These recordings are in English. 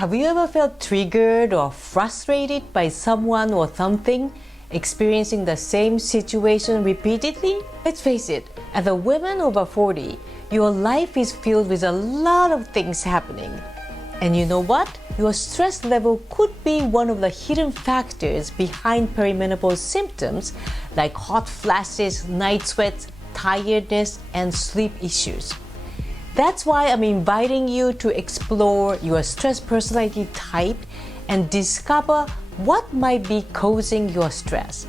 Have you ever felt triggered or frustrated by someone or something, experiencing the same situation repeatedly? Let's face it, as a woman over 40, your life is filled with a lot of things happening. And you know what? Your stress level could be one of the hidden factors behind perimenopause symptoms like hot flashes, night sweats, tiredness, and sleep issues. That's why I'm inviting you to explore your stress personality type and discover what might be causing your stress.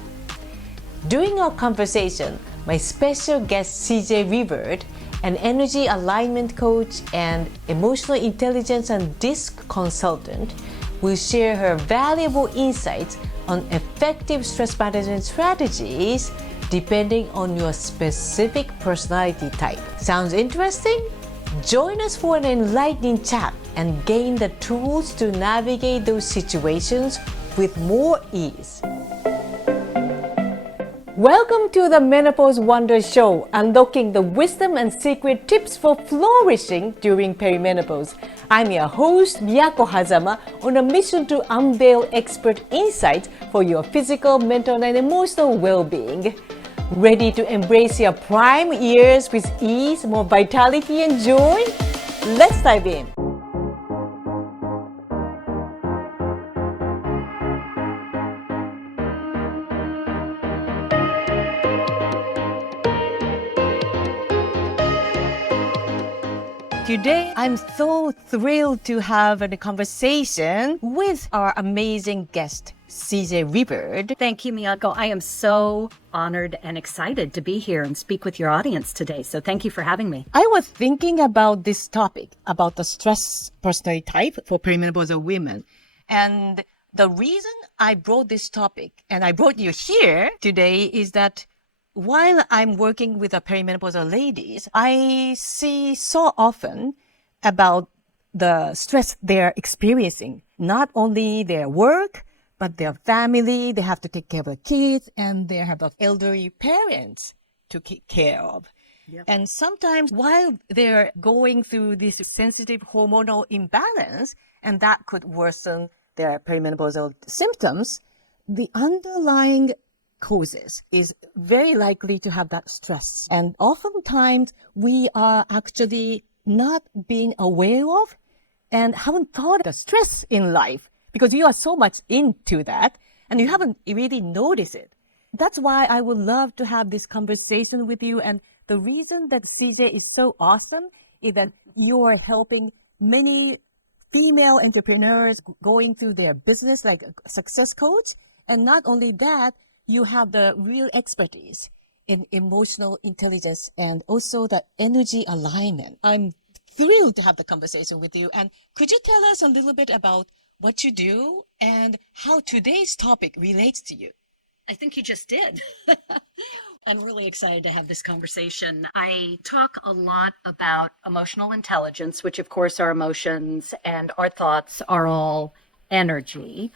During our conversation, my special guest CJ Rivard, an energy alignment coach and emotional intelligence and DISC consultant, will share her valuable insights on effective stress management strategies depending on your specific personality type. Sounds interesting? Join us for an enlightening chat and gain the tools to navigate those situations with more ease. Welcome to the Menopause Wonder Show, unlocking the wisdom and secret tips for flourishing during perimenopause. I'm your host, Miyako Hazama, on a mission to unveil expert insights for your physical, mental, and emotional well-being. Ready to embrace your prime years with ease, more vitality, and joy? Let's dive in. Today, I'm so thrilled to have a conversation with our amazing guest, CJ Rivard. Thank you, Miyako. I am so honored and excited to be here and speak with your audience today. So thank you for having me. I was thinking about this topic, about the stress personality type for perimenopausal women. And the reason I brought this topic and I brought you here today is that while I'm working with the perimenopausal ladies, I see so often about the stress they're experiencing, not only their work, but their family. They have to take care of the kids, and they have the elderly parents to take care of. Yep. And sometimes while they're going through this sensitive hormonal imbalance, and that could worsen their perimenopausal symptoms, the underlying causes is very likely to have that stress. And oftentimes we are actually not being aware of and haven't thought of the stress in life because you are so much into that and you haven't really noticed it. That's why I would love to have this conversation with you. And the reason that CJ is so awesome is that you are helping many female entrepreneurs going through their business like a success coach. And not only that, you have the real expertise in emotional intelligence and also the energy alignment. I'm thrilled to have the conversation with you. And could you tell us a little bit about what you do and how today's topic relates to you? I think you just did. I'm really excited to have this conversation. I talk a lot about emotional intelligence, which of course our emotions and our thoughts are all energy.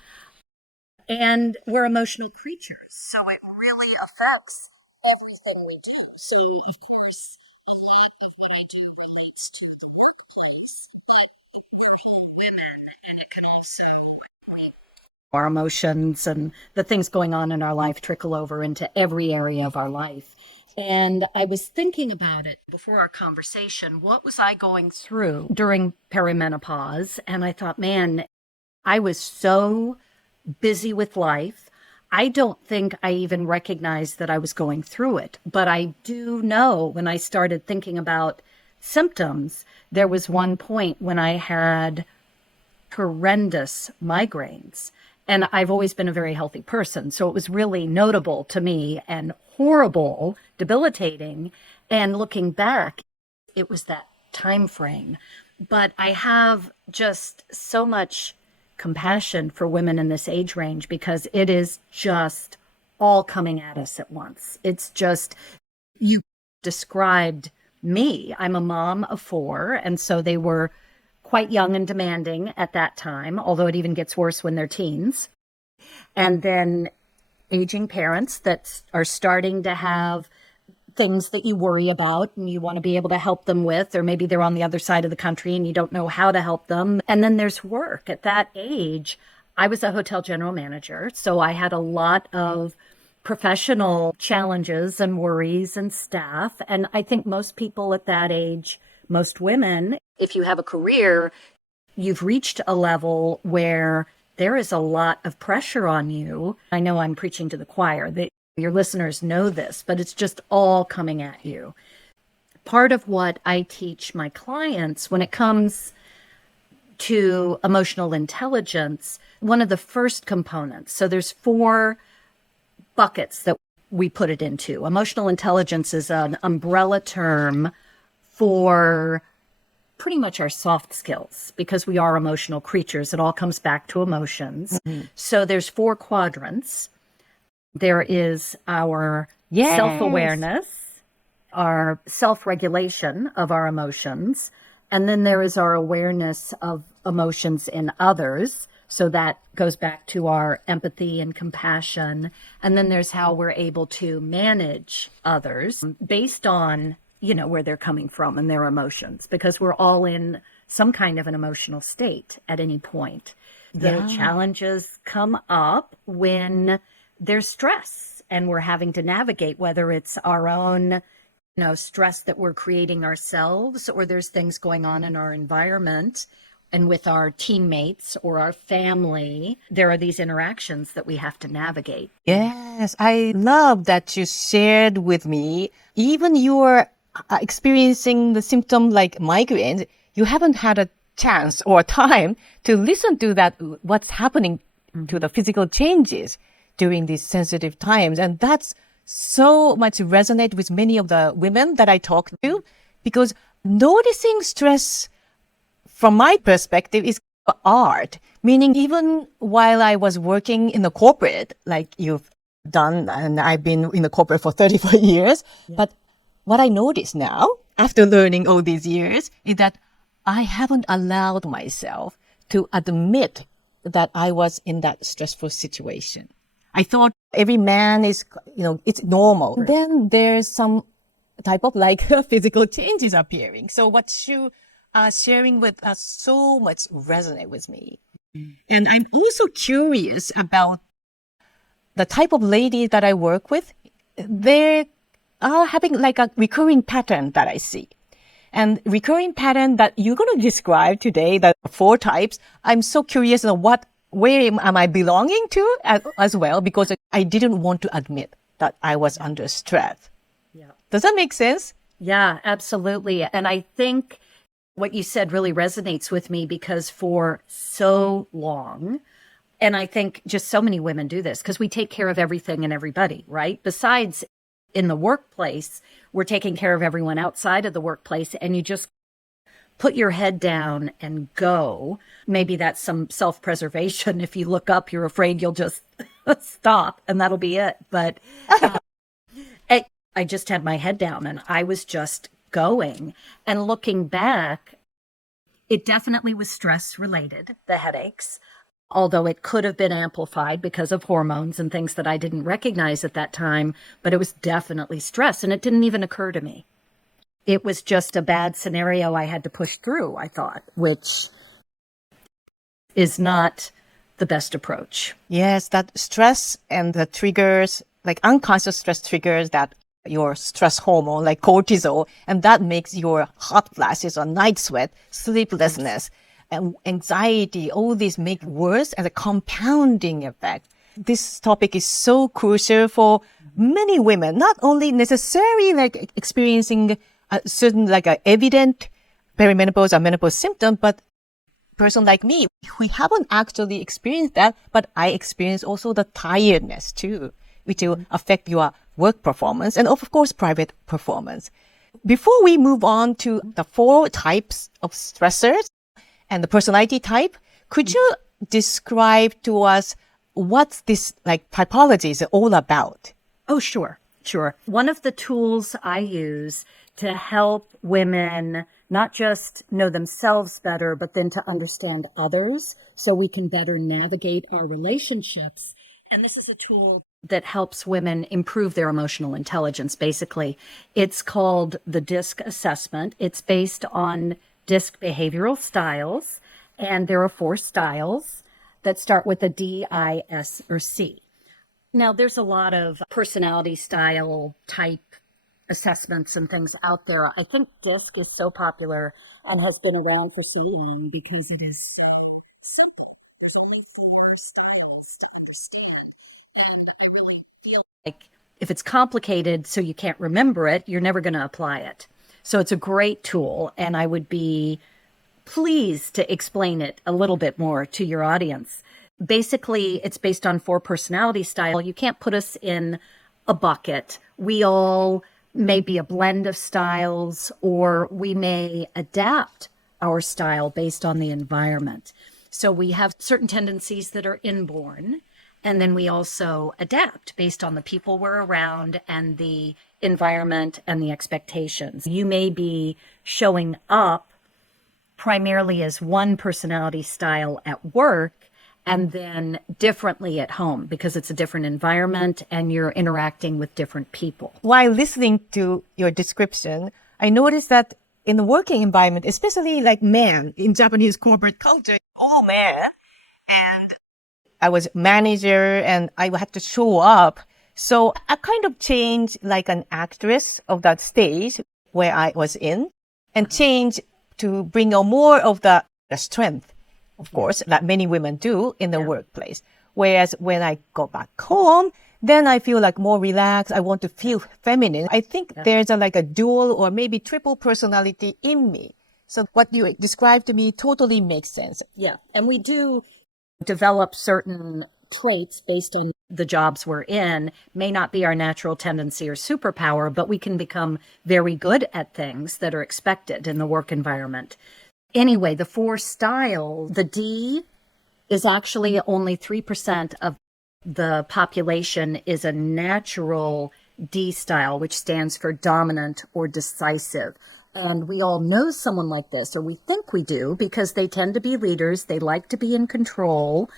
And we're emotional creatures, so it really affects everything we do. So, of course, a lot of what I do relates to the workplace, women, and it can also, our emotions and the things going on in our life trickle over into every area of our life. And I was thinking about it before our conversation. What was I going through during perimenopause? And I thought, man, I was so busy with life. I don't think I even recognized that I was going through it, but I do know when I started thinking about symptoms, there was one point when I had horrendous migraines, and I've always been a very healthy person. So it was really notable to me and horrible, debilitating. And looking back, it was that time frame. But I have just so much compassion for women in this age range because it is just all coming at us at once. It's just, you described me. I'm a mom of 4, and so they were quite young and demanding at that time, although it even gets worse when they're teens. And then aging parents that are starting to have things that you worry about and you want to be able to help them with, or maybe they're on the other side of the country and you don't know how to help them. And then there's work. At that age, I was a hotel general manager, so I had a lot of professional challenges and worries and staff. And I think most people at that age, most women, if you have a career, you've reached a level where there is a lot of pressure on you. I know I'm preaching to the choir. Your listeners know this, but it's just all coming at you. Part of what I teach my clients when it comes to emotional intelligence, one of the first components, so there's 4 buckets that we put it into. Emotional intelligence is an umbrella term for pretty much our soft skills because we are emotional creatures. It all comes back to emotions. Mm-hmm. So there's 4 quadrants. There is our self-awareness, our self-regulation of our emotions, and then there is our awareness of emotions in others. So that goes back to our empathy and compassion. And then there's how we're able to manage others based on, where they're coming from and their emotions, because we're all in some kind of an emotional state at any point. The challenges come up when there's stress and we're having to navigate, whether it's our own stress that we're creating ourselves, or there's things going on in our environment and with our teammates or our family. There are these interactions that we have to navigate. Yes, I love that you shared with me, even you're experiencing the symptom like migraine, you haven't had a chance or time to listen to that, what's happening to the physical changes during these sensitive times. And that's so much resonate with many of the women that I talk to, because noticing stress from my perspective is art, meaning even while I was working in the corporate, like you've done, and I've been in the corporate for 34 years, but what I notice now, after learning all these years, is that I haven't allowed myself to admit that I was in that stressful situation. I thought every man is, it's normal. Right. Then there's some type of physical changes appearing. So what you are sharing with us so much resonate with me. And I'm also curious about the type of ladies that I work with. They are having a recurring pattern that I see. And recurring pattern that you're going to describe today, the 4 types, I'm so curious where am I belonging to as well, because I didn't want to admit that I was under stress. Yeah. Does that make sense? Yeah, absolutely. And I think what you said really resonates with me, because for so long, and I think just so many women do this, because we take care of everything and everybody, right? Besides in the workplace, we're taking care of everyone outside of the workplace, and you just put your head down and go. Maybe that's some self-preservation. If you look up, you're afraid you'll just stop and that'll be it. But I just had my head down and I was just going. And looking back, it definitely was stress related, the headaches, although it could have been amplified because of hormones and things that I didn't recognize at that time. But it was definitely stress, and it didn't even occur to me. It was just a bad scenario I had to push through, I thought, which is not the best approach. Yes, that stress and the triggers, like unconscious stress triggers that your stress hormone, like cortisol, and that makes your hot flashes or night sweat, sleeplessness, and anxiety, all these make worse as a compounding effect. This topic is so crucial for many women, not only necessarily experiencing a certain a evident perimenopause or menopause symptom, but person like me, we haven't actually experienced that, but I experience also the tiredness too, which will affect your work performance and of course private performance. Before we move on to the 4 types of stressors and the personality type, could you describe to us what's this typology is all about? Oh, sure. One of the tools I use to help women not just know themselves better, but then to understand others so we can better navigate our relationships And this is a tool that helps women improve their emotional intelligence, basically. It's called the DISC assessment. It's based on DISC behavioral styles, and there are 4 styles that start with a D, I, S, or C. Now, there's a lot of personality style type assessments and things out there. I think DISC is so popular and has been around for so long because it is so simple. There's only 4 styles to understand. And I really feel like if it's complicated so you can't remember it, you're never going to apply it. So it's a great tool, and I would be pleased to explain it a little bit more to your audience. Basically, it's based on 4 personality style. You can't put us in a bucket. We all may be a blend of styles, or we may adapt our style based on the environment. So we have certain tendencies that are inborn, and then we also adapt based on the people we're around and the environment and the expectations. You may be showing up primarily as one personality style at work and then differently at home because it's a different environment and you're interacting with different people. While listening to your description, I noticed that in the working environment, especially like men in Japanese corporate culture, all men, and I was manager and I had to show up. So I kind of changed like an actress of that stage where I was in and changed to bring on more of the strength, of course, that many women do in the workplace. Whereas when I go back home, then I feel like more relaxed. I want to feel feminine. I think there's like a dual or maybe triple personality in me. So what you described to me totally makes sense. Yeah. And we do develop certain traits based on the jobs we're in. May not be our natural tendency or superpower, but we can become very good at things that are expected in the work environment. Anyway, the 4 styles, the D is actually only 3% of the population is a natural D style, which stands for dominant or decisive. And we all know someone like this, or we think we do, because they tend to be leaders. They like to be in control.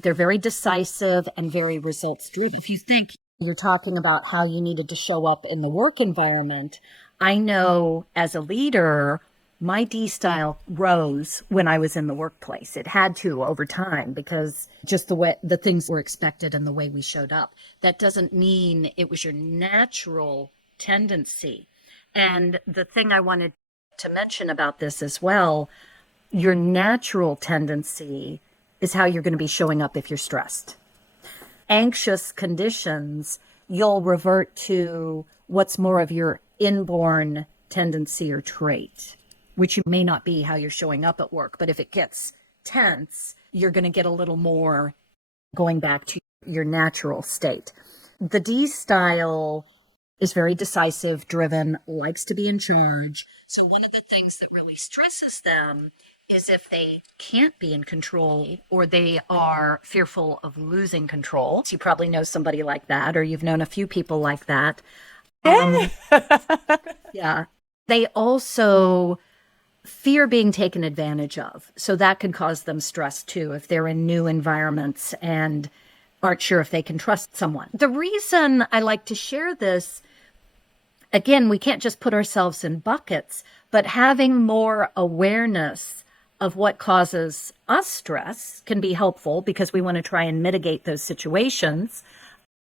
They're very decisive and very results driven. If you think you're talking about how you needed to show up in the work environment, I know as a leader, my D style rose when I was in the workplace. It had to over time because just the way the things were expected and the way we showed up. That doesn't mean it was your natural tendency. And the thing I wanted to mention about this as well, your natural tendency is how you're going to be showing up if you're stressed. Anxious conditions, you'll revert to what's more of your inborn tendency or trait, which may not be how you're showing up at work. But if it gets tense, you're going to get a little more going back to your natural state. The D style is very decisive, driven, likes to be in charge. So one of the things that really stresses them is if they can't be in control or they are fearful of losing control. You probably know somebody like that, or you've known a few people like that. Yeah. They also fear being taken advantage of. So that can cause them stress too if they're in new environments and aren't sure if they can trust someone. The reason I like to share this, again, we can't just put ourselves in buckets, but having more awareness of what causes us stress can be helpful because we want to try and mitigate those situations.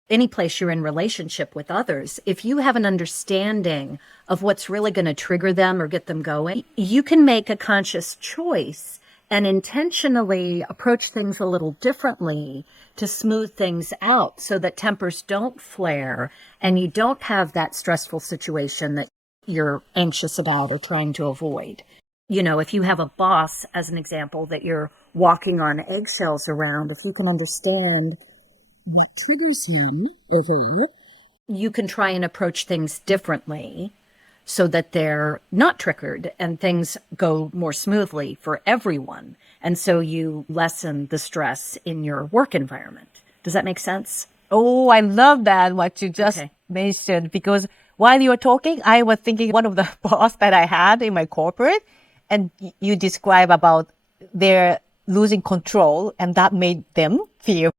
Any place you're in relationship with others, if you have an understanding of what's really going to trigger them or get them going, you can make a conscious choice and intentionally approach things a little differently to smooth things out so that tempers don't flare and you don't have that stressful situation that you're anxious about or trying to avoid. You know, if you have a boss, as an example, that you're walking on eggshells around, if you can understand what triggers him or her, you can try and approach things differently so that they're not triggered and things go more smoothly for everyone. And so you lessen the stress in your work environment. Does that make sense? Oh, I love that, what you just mentioned, because while you were talking, I was thinking one of the boss that I had in my corporate, and you describe about their losing control, and that made them fear.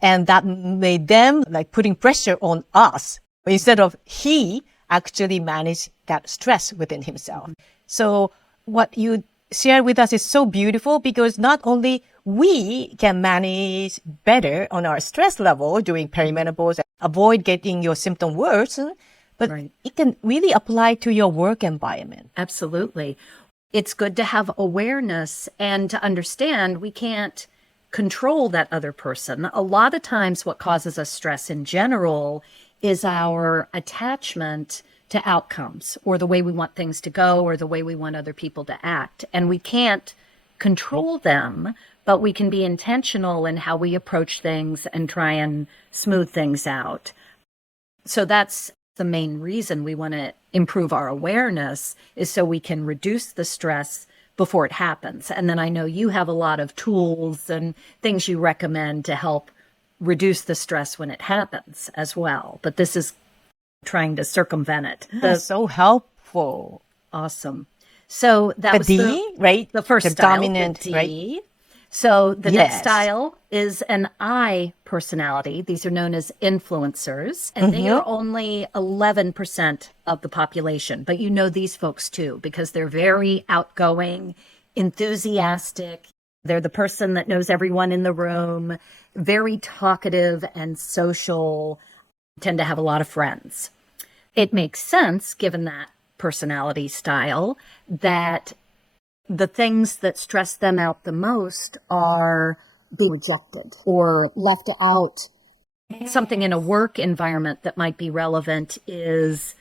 And that made them like putting pressure on us instead of he actually managed that stress within himself. So what you share with us is so beautiful because not only we can manage better on our stress level during perimenopause, avoid getting your symptom worsen, but Right. it can really apply to your work environment. Absolutely. It's good to have awareness and to understand we can't control that other person. A lot of times, what causes us stress in general is our attachment to outcomes or the way we want things to go or the way we want other people to act. And we can't control them, but we can be intentional in how we approach things and try and smooth things out. So that's the main reason we want to improve our awareness is so we can reduce the stress before it happens. And then I know you have a lot of tools and things you recommend to help reduce the stress when it happens as well. But this is trying to circumvent it. That's so helpful. Awesome. So that The was D, right? the first the style, dominant, the D. right? So the next Yes. style is an I personality. These are known as influencers, and they are only 11% of the population. But you know these folks too, because they're very outgoing, enthusiastic. They're the person that knows everyone in the room, very talkative and social, tend to have a lot of friends. It makes sense, given that personality style, that the things that stress them out the most are being rejected or left out. Something in a work environment that might be relevant is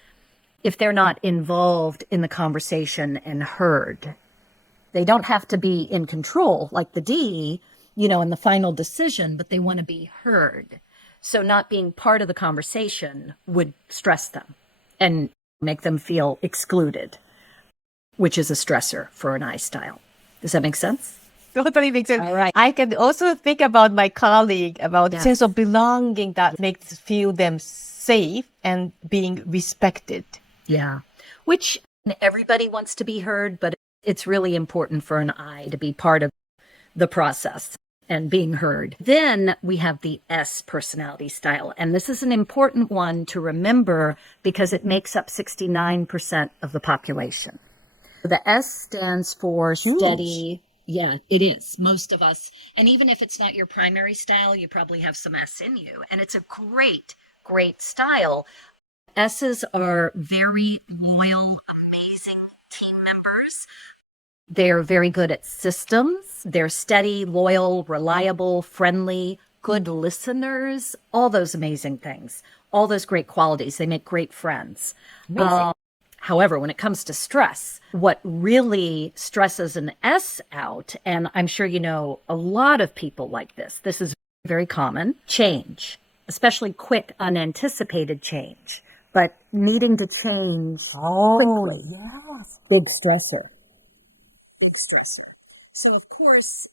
if they're not involved in the conversation and heard. They don't have to be in control like the D, in the final decision, but they want to be heard. So not being part of the conversation would stress them and make them feel excluded, which is a stressor for an I style. Does that make sense? Totally makes sense. All right. I can also think about my colleague, about Yes. sense of belonging that makes feel them safe and being respected. Yeah. Which everybody wants to be heard, but it's really important for an I to be part of the process and being heard. Then we have the S personality style. And this is an important one to remember because it makes up 69% of the population. The S stands for steady. Yeah, it is. Most of us. And even if it's not your primary style, you probably have some S in you. And it's a great, great style. S's are very loyal, amazing team members. They're very good at systems. They're steady, loyal, reliable, friendly, good listeners, all those amazing things, all those great qualities. They make great friends. However, when it comes to stress, what really stresses an S out, and I'm sure you know a lot of people like this is very common, change, especially quick, unanticipated change, but needing to change quickly. Yes. Big stressor. Big stressor. So, of course,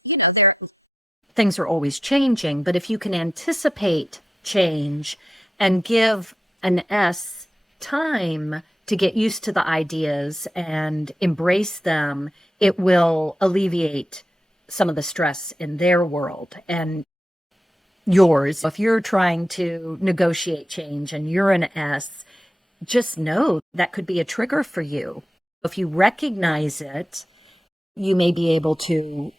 things are always changing, but if you can anticipate change and give an S time to get used to the ideas and embrace them, it will alleviate some of the stress in their world and yours. If you're trying to negotiate change and you're an S, just know that could be a trigger for you. If you recognize it, you may be able to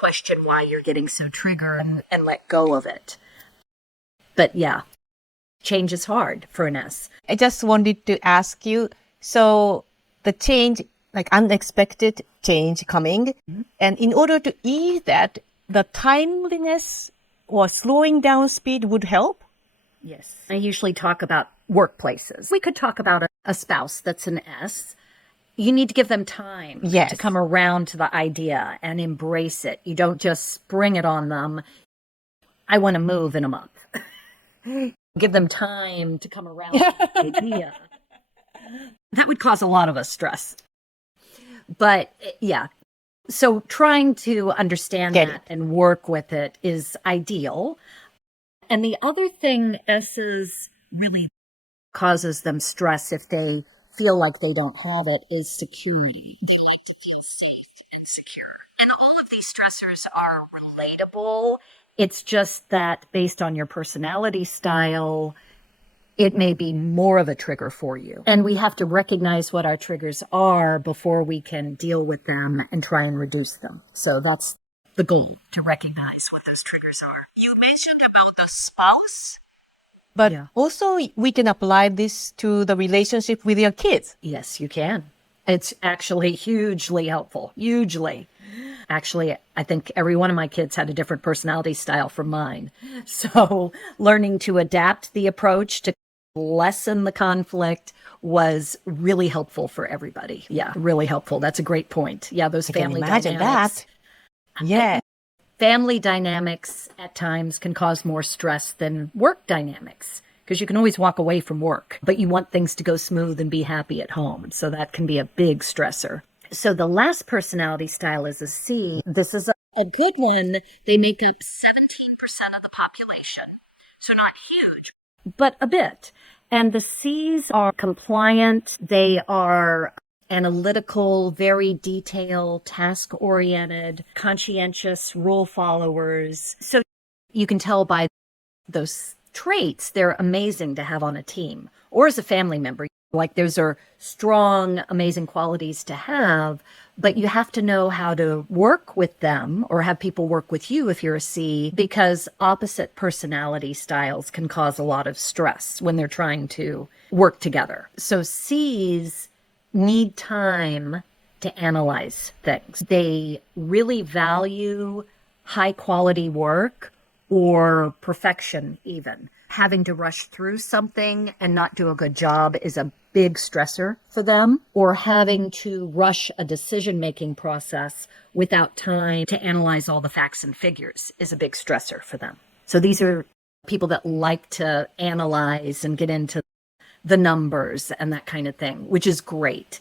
question why you're getting so triggered and let go of it. But yeah, change is hard for an S. I just wanted to ask you, so the change, like unexpected change coming, and in order to ease that, the timeliness or slowing down speed would help? Yes. I usually talk about workplaces. We could talk about a spouse that's an S. You need to give them time to come around to the idea and embrace it. You don't just spring it on them. I want to move in a month. Give them time to come around to the idea. That would cause a lot of us stress. But yeah, so trying to understand that and work with it is ideal. And the other thing S's really causes them stress if they feel like they don't have it is security. They like to feel safe and secure. And all of these stressors are relatable It's just that based on your personality style, it may be more of a trigger for you. And we have to recognize what our triggers are before we can deal with them and try and reduce them. So that's the goal, to recognize what those triggers are. You mentioned about the spouse, but Yeah. also we can apply this to the relationship with your kids. Yes, you can. It's actually hugely helpful. Hugely. Actually, I think every one of my kids had a different personality style from mine. So learning to adapt the approach to lessen the conflict was really helpful for everybody. Yeah, really helpful. That's a great point. Yeah, those I can family imagine dynamics. that. Yeah. Family dynamics at times can cause more stress than work dynamics because you can always walk away from work, but you want things to go smooth and be happy at home. So that can be a big stressor. So the last personality style is a C. This is a good one. They make up 17% of the population. So not huge, but a bit. And the C's are compliant. They are analytical, very detailed, task-oriented, conscientious, rule followers. So you can tell by those traits, they're amazing to have on a team or as a family member. Like those are strong, amazing qualities to have, but you have to know how to work with them or have people work with you if you're a C, because opposite personality styles can cause a lot of stress when they're trying to work together. So C's need time to analyze things. They really value high quality work or perfection even. Having to rush through something and not do a good job is a big stressor for them, or having to rush a decision-making process without time to analyze all the facts and figures is a big stressor for them. So these are people that like to analyze and get into the numbers and that kind of thing, which is great.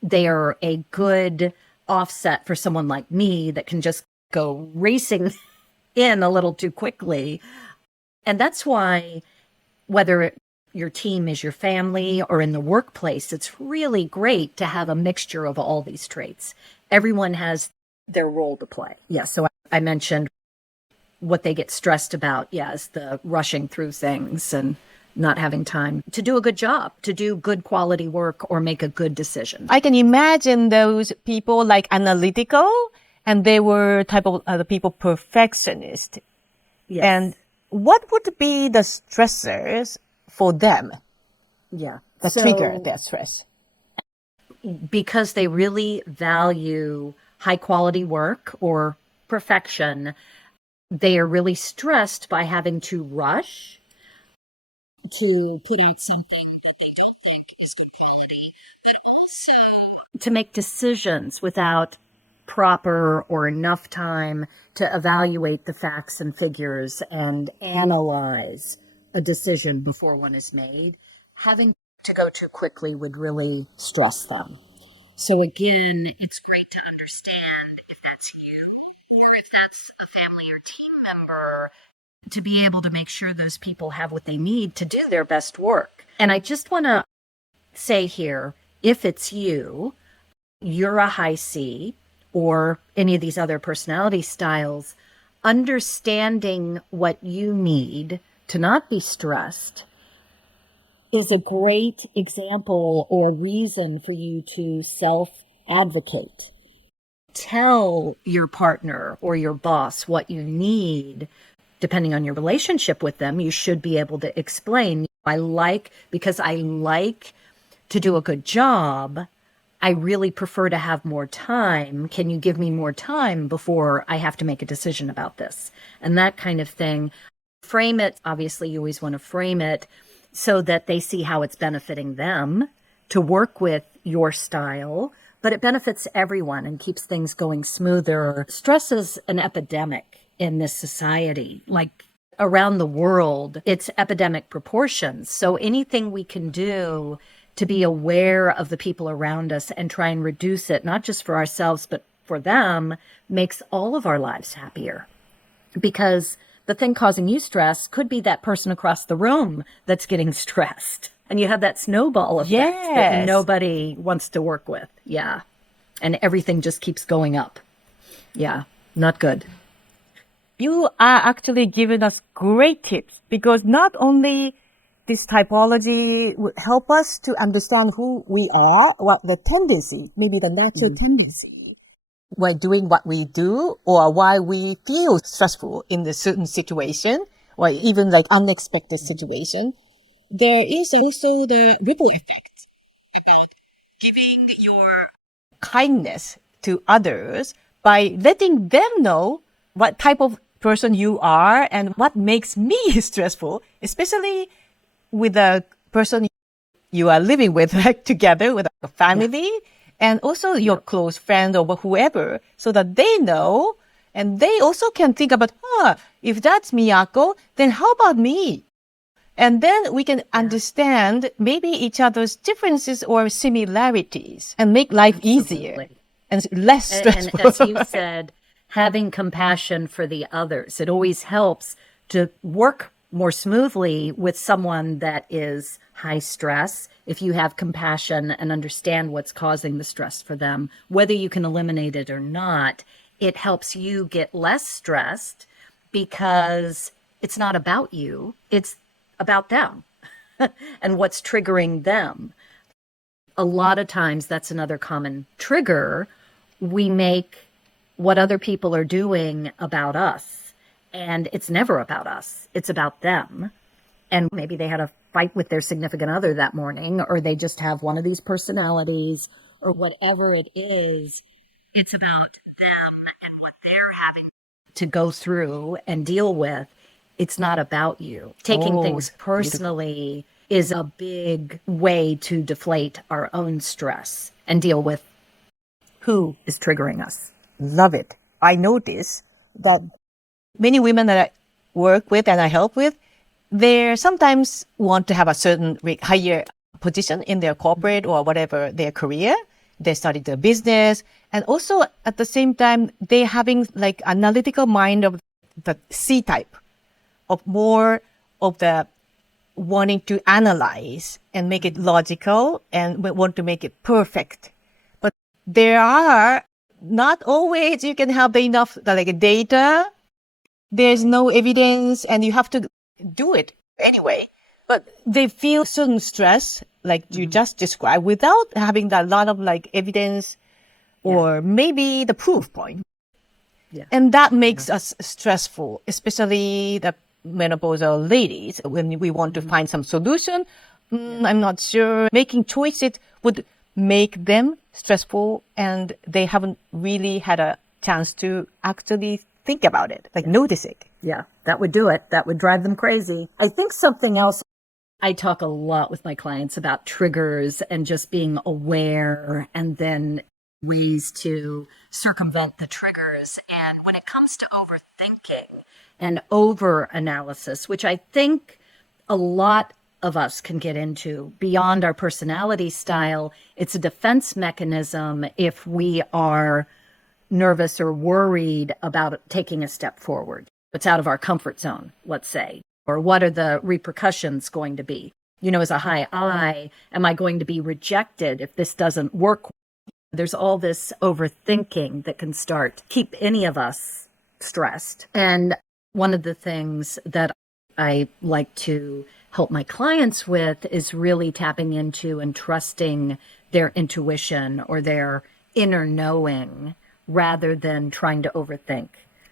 They are a good offset for someone like me that can just go racing in a little too quickly. And that's why whether your team is your family or in the workplace, it's really great to have a mixture of all these traits. Everyone has their role to play. Yeah, so I mentioned what they get stressed about, is the rushing through things and not having time to do a good job, to do good quality work or make a good decision. I can imagine those people like analytical, and they were type of the people perfectionist. Yes. And what would be the stressors for them Yeah. that trigger their stress? Because they really value high quality work or perfection, they are really stressed by having to rush to put out something that they don't think is good quality, but also to make decisions without proper or enough time to evaluate the facts and figures and analyze a decision before one is made. Having to go too quickly would really stress them. So again, it's great to understand if that's you or if that's a family or team member, to be able to make sure those people have what they need to do their best work. And I just want to say here, if it's you, you're a high C or any of these other personality styles, understanding what you need to not be stressed is a great example or reason for you to self-advocate. Tell your partner or your boss what you need. Depending on your relationship with them, you should be able to explain, because I like to do a good job, I really prefer to have more time. Can you give me more time before I have to make a decision about this? And that kind of thing. Frame it. Obviously, you always want to frame it so that they see how it's benefiting them to work with your style, but it benefits everyone and keeps things going smoother. Stress is an epidemic in this society. Like around the world, it's epidemic proportions. So anything we can do to be aware of the people around us and try and reduce it, not just for ourselves, but for them, makes all of our lives happier. Because the thing causing you stress could be that person across the room that's getting stressed. And you have that snowball effect that Yes. nobody wants to work with. Yeah. And everything just keeps going up. Yeah. Not good. you are actually giving us great tips, because not only this typology would help us to understand who we are, what the tendency, maybe the natural tendency, when doing what we do, or why we feel stressful in a certain situation, or even like unexpected situation. There is also the ripple effect about giving your kindness to others by letting them know what type of person you are and what makes me stressful, especially with the person you are living with, like together with a family, and also your close friend or whoever, so that they know, and they also can think about, if that's Miyako, then how about me? And then we can understand maybe each other's differences or similarities and make life easier and less stressful. And as you said, having compassion for the others, it always helps to work more smoothly with someone that is high stress. If you have compassion and understand what's causing the stress for them, whether you can eliminate it or not, it helps you get less stressed because it's not about you. It's about them and what's triggering them. A lot of times that's another common trigger. We make what other people are doing about us, and it's never about us. It's about them. And maybe they had a fight with their significant other that morning, or they just have one of these personalities, or whatever it is. It's about them and what they're having to go through and deal with. It's not about you. Taking things personally is a big way to deflate our own stress and deal with who is triggering us. Love it. I notice that many women that I work with and I help with, they sometimes want to have a certain higher position in their corporate or whatever their career. They started their business. And also at the same time, they're having like analytical mind of the C type, of more of the wanting to analyze and make it logical and want to make it perfect. But there are not always you can have enough like data. There's no evidence and you have to do it anyway. But they feel certain stress, like you just described, without having a lot of like evidence or maybe the proof point. Yeah. And that makes us stressful, especially the menopausal ladies, when we want to find some solution. I'm not sure. Making choices would make them stressful, and they haven't really had a chance to actually think about it, like notice it. Yeah, that would do it. That would drive them crazy. I think something else, I talk a lot with my clients about triggers and just being aware and then ways to circumvent the triggers. And when it comes to overthinking and over analysis, which I think a lot of us can get into beyond our personality style, it's a defense mechanism if we are nervous or worried about taking a step forward. It's out of our comfort zone, let's say. Or what are the repercussions going to be? You know, as a high I, am I going to be rejected if this doesn't work? There's all this overthinking that can keep any of us stressed. And one of the things that I like to help my clients with is really tapping into and trusting their intuition or their inner knowing rather than trying to overthink,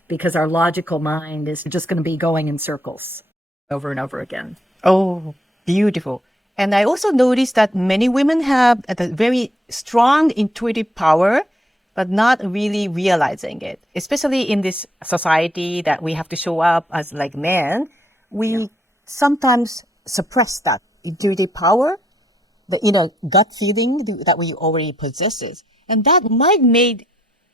because our logical mind is just going to be going in circles over and over again. Oh, beautiful. And I also noticed that many women have a very strong intuitive power, but not really realizing it. Especially in this society that we have to show up as like men, we sometimes suppress that intuitive power, the inner gut feeling that we already possesses. And that might make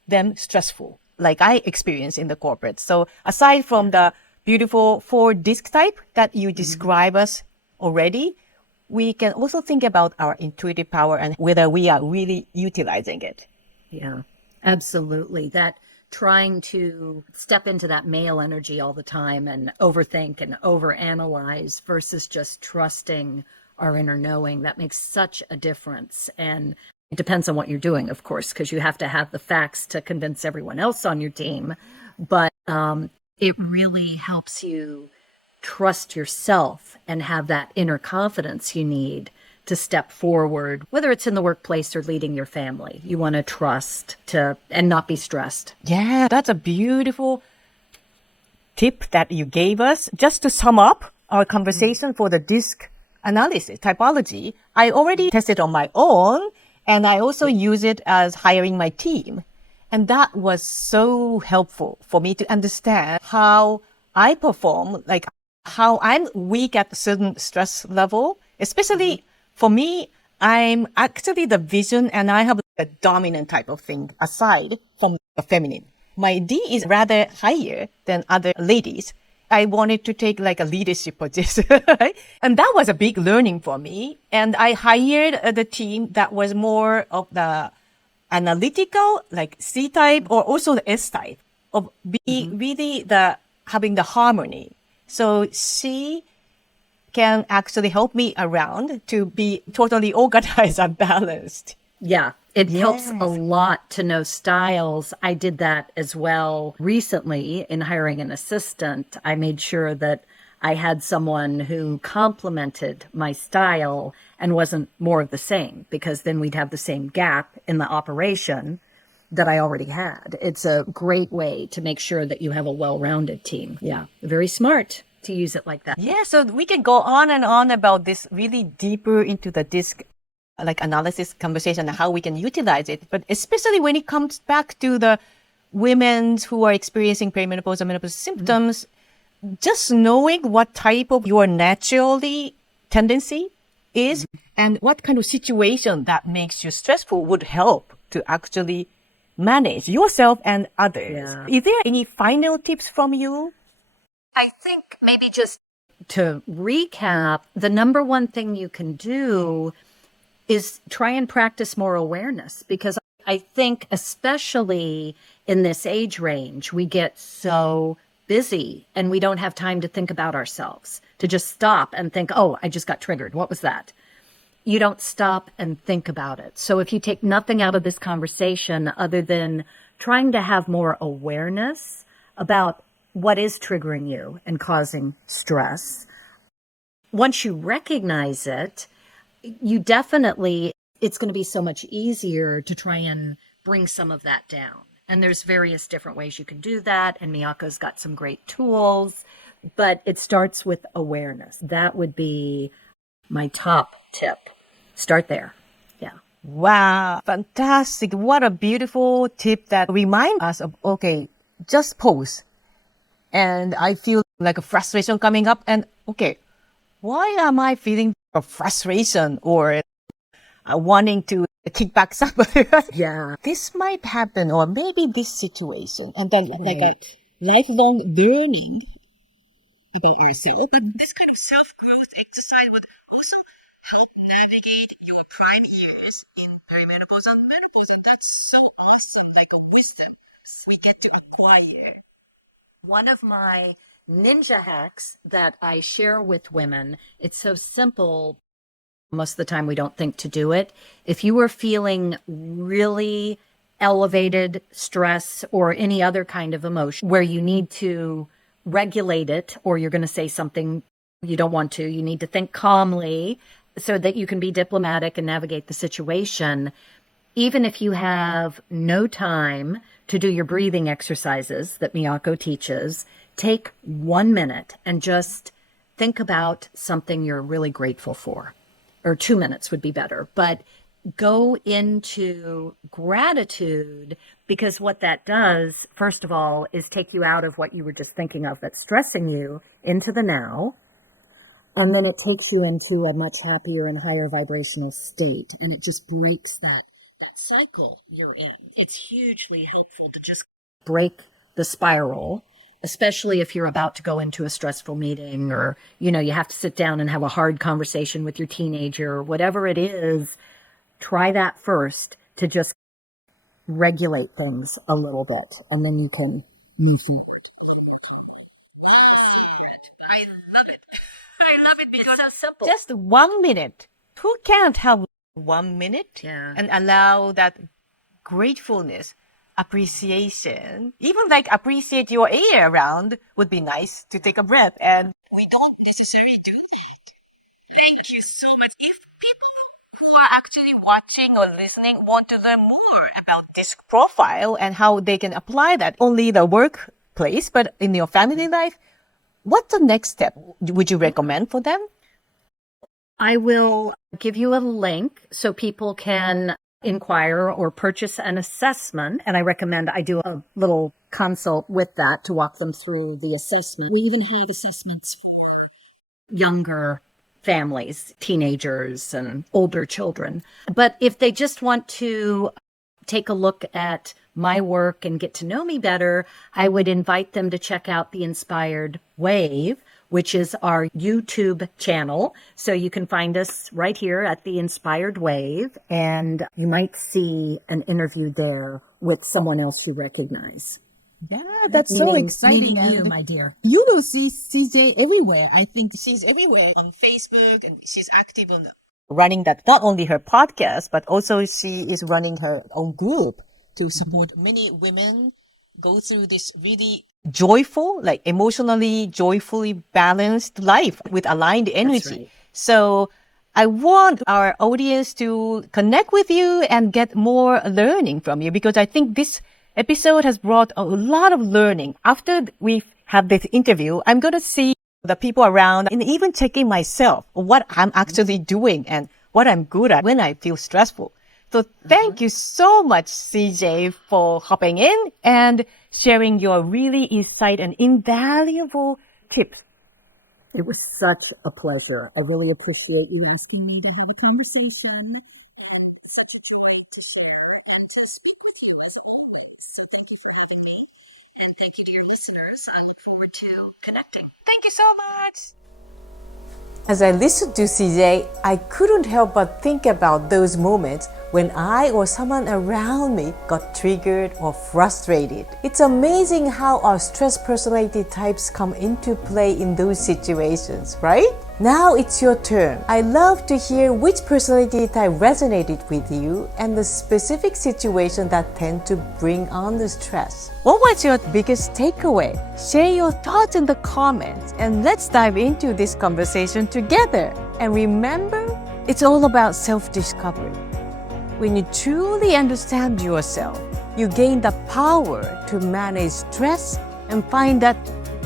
them stressful, like I experienced in the corporate. So aside from the beautiful 4-disc type that you describe us already, we can also think about our intuitive power and whether we are really utilizing it. Yeah, absolutely. That trying to step into that male energy all the time and overthink and overanalyze versus just trusting our inner knowing, that makes such a difference. And it depends on what you're doing, of course, because you have to have the facts to convince everyone else on your team. But it really helps you trust yourself and have that inner confidence you need to step forward, whether it's in the workplace or leading your family. You want to trust to and not be stressed. Yeah, that's a beautiful tip that you gave us. Just to sum up our conversation for the disc analysis, typology, I already tested on my own, and I also use it as hiring my team. And that was so helpful for me to understand how I perform, like how I'm weak at a certain stress level, especially for me, I'm actually the vision and I have a dominant type of thing aside from the feminine. My D is rather higher than other ladies. I wanted to take like a leadership position, right? And that was a big learning for me. And I hired the team that was more of the analytical, like C type, or also the S type, of being really the having the harmony. So she can actually help me around to be totally organized and balanced. Yeah, it helps a Yes. lot to know styles. I did that as well recently in hiring an assistant. I made sure that I had someone who complemented my style and wasn't more of the same, because then we'd have the same gap in the operation that I already had. It's a great way to make sure that you have a well-rounded team. Yeah, very smart to use it like that. Yeah, so we can go on and on about this really deeper into the disc like analysis conversation and how we can utilize it. But especially when it comes back to the women who are experiencing perimenopause or menopause symptoms, just knowing what type of your naturally tendency is and what kind of situation that makes you stressful would help to actually manage yourself and others. Yeah. Is there any final tips from you? I think maybe just to recap, the number one thing you can do is try and practice more awareness, because I think especially in this age range, we get so busy and we don't have time to think about ourselves, to just stop and think, oh, I just got triggered. What was that? You don't stop and think about it. So if you take nothing out of this conversation other than trying to have more awareness about what is triggering you and causing stress, once you recognize it, you definitely, it's going to be so much easier to try and bring some of that down. And there's various different ways you can do that. And Miyako's got some great tools, but it starts with awareness. That would be my top tip. Start there. Yeah. Wow, fantastic. What a beautiful tip that reminds us of, okay, just pause. And I feel like a frustration coming up and, okay, why am I feeling a frustration or wanting to kick back somebody? Yeah. This might happen or maybe this situation. And then like a lifelong learning about ourselves. But this kind of self-growth exercise would also help navigate your prime years in perimenopause and menopause. And that's so awesome, like a wisdom we get to acquire. One of my ninja hacks that I share with women, it's so simple. Most of the time we don't think to do it. If you are feeling really elevated stress or any other kind of emotion where you need to regulate it, or you're going to say something you don't want to, you need to think calmly so that you can be diplomatic and navigate the situation. Even if you have no time to do your breathing exercises that Miyako teaches, take 1 minute and just think about something you're really grateful for. Or 2 minutes would be better. But go into gratitude, because what that does, first of all, is take you out of what you were just thinking of that's stressing you into the now. And then it takes you into a much happier and higher vibrational state. And it just breaks that cycle you're in. It's hugely helpful to just break the spiral, especially if you're about to go into a stressful meeting, or, you have to sit down and have a hard conversation with your teenager, or whatever it is. Try that first to just regulate things a little bit, and then you can move through. I love it because It's so simple. just 1 minute. Who can't have 1 minute Yeah. and allow that gratefulness appreciation. Even like appreciate your air around would be nice to take a breath. And we don't necessarily do that. Thank you so much. If people who are actually watching or listening want to learn more about this profile and how they can apply that only the workplace, but in your family life, what's the next step? Would you recommend for them? I will give you a link so people can inquire or purchase an assessment. And I recommend I do a little consult with that to walk them through the assessment. We even have assessments for younger families, teenagers and older children. But if they just want to take a look at my work and get to know me better, I would invite them to check out the Inspired Wave, which is our YouTube channel. So you can find us right here at the Inspired Wave, and you might see an interview there with someone else you recognize. Yeah, that's so exciting. Meaning you, And my dear. you will see CJ everywhere. I think She's everywhere on Facebook and she's active on running that, not only her podcast, but also she is running her own group to support many women go through this really joyful, like emotionally joyfully balanced life with aligned energy. right. So I want our audience to connect with you and get more learning from you, because I think this episode has brought a lot of learning. After we have this interview, I'm going to see the people around and even checking myself what I'm actually doing and what I'm good at when I feel stressful. So thank you so much, CJ, for hopping in and sharing your really insight and invaluable tips. It was such a pleasure. I really appreciate you asking me to have a conversation. It's such a joy to share and to speak with you as always. So thank you for having me. And thank you to your listeners. I look forward to connecting. Thank you so much. As I listened to CJ, I couldn't help but think about those moments when I or someone around me got triggered or frustrated. It's amazing how our stress personality types come into play in those situations, right? Now it's your turn. I love to hear which personality type resonated with you and the specific situation that tend to bring on the stress. What was your biggest takeaway? Share your thoughts in the comments and let's dive into this conversation together. And remember, it's all about self-discovery. When you truly understand yourself, you gain the power to manage stress and find that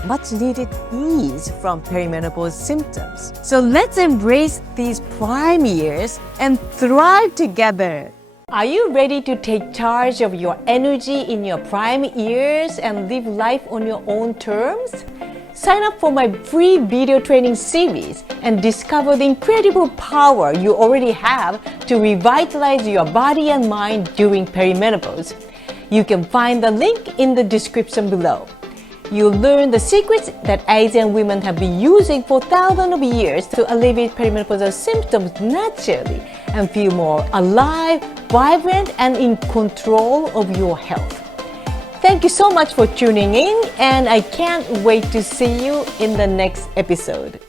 much needed ease from perimenopause symptoms. So let's embrace these prime years and thrive together. Are you ready to take charge of your energy in your prime years and live life on your own terms? Sign up for my free video training series and discover the incredible power you already have to revitalize your body and mind during perimenopause. You can find the link in the description below. You'll learn the secrets that Asian women have been using for thousands of years to alleviate perimenopausal symptoms naturally and feel more alive, vibrant, and in control of your health. Thank you so much for tuning in, and I can't wait to see you in the next episode.